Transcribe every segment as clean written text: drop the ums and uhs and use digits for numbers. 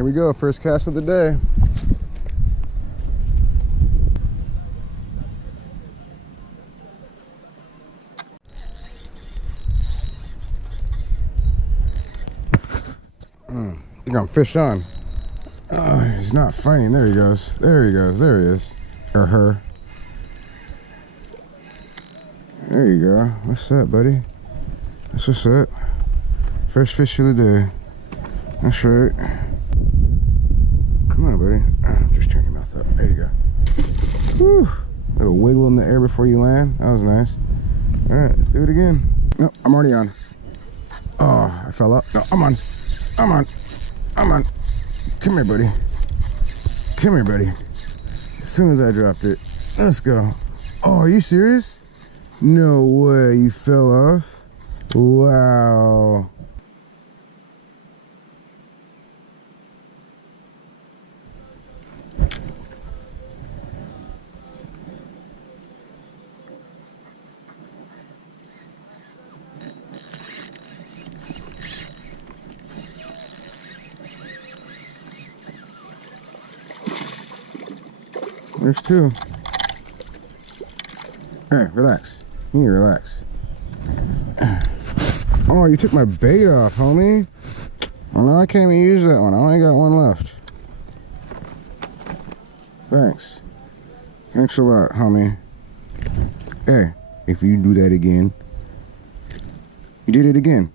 here we go. First cast of the day. I think I'm fish on. Oh, he's not fighting. There he goes. There he goes. There he is. Or her. There you go. What's up, buddy? That's what's up. First fish of the day. That's right. Come on, buddy. Just turn your mouth up. There you go. Whew. Little wiggle in the air before you land. That was nice. All right, let's do it again. No, I'm already on. Oh, I fell up. No, I'm on. I'm on. I'm on. Come here, buddy. Come here, buddy. As soon as I dropped it. Let's go. Oh, are you serious? No way. You fell off? Wow. There's two. Hey, relax. You need to relax. Oh, you took my bait off, homie. Oh, no, I can't even use that one. I only got one left. Thanks. Thanks a lot, homie. Hey, if you do that again, you did it again.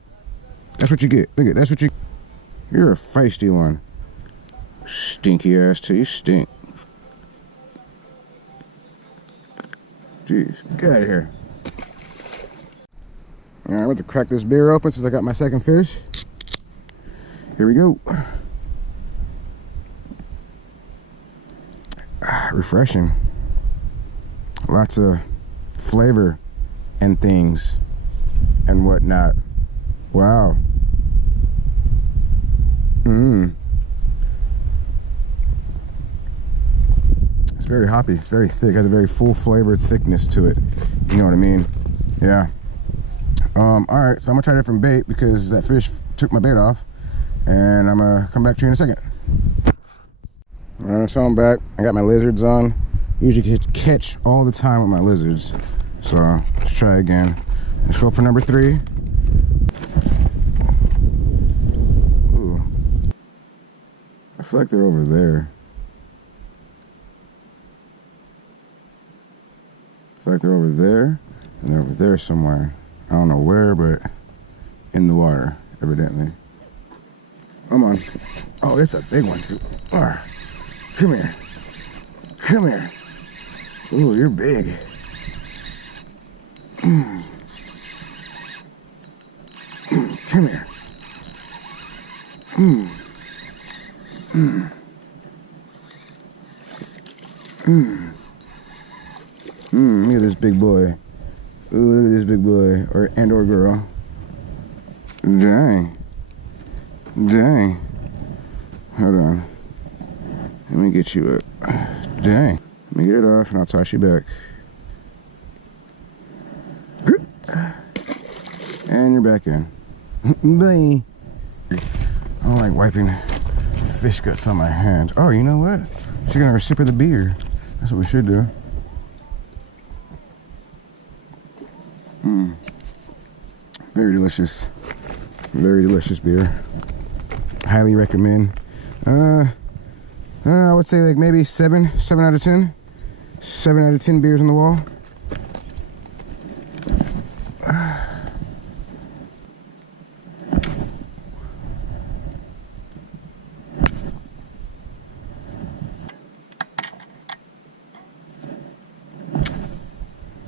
That's what you get. Look at that's what you. You're a feisty one. Stinky ass too. You stink. Jeez, get out of here. All right, I'm about to crack this beer open since I got my second fish. Here we go. Refreshing. Lots of flavor and things and whatnot. Wow. It's very hoppy. It's very thick. Has a very full flavored thickness to it. You know what I mean? Yeah. All right, so I'm gonna try a different bait because that fish took my bait off, and I'm gonna come back to you in a second. All right, so I'm back. I got my lizards on. Usually catch all the time with my lizards, so let's try again. Let's go for number 3. Ooh, I feel like they're over there. I feel like they're over there, and they're over there somewhere. I don't know where, but in the water, evidently. Come on. Oh, it's a big one, too. Oh, come here. Come here. Ooh, you're big. Come here. Look at this big boy. Ooh, look at this big boy, or girl. Dang. Dang. Hold on. Let me get you up. Dang. Let me get it off and I'll toss you back. And you're back in. Bye. I don't like wiping fish guts on my hands. Oh, you know what? She's gonna sip of the beer. That's what we should do. Very delicious. Very delicious beer. Highly recommend. I would say like maybe 7 out of 10. 7 out of 10 beers on the wall.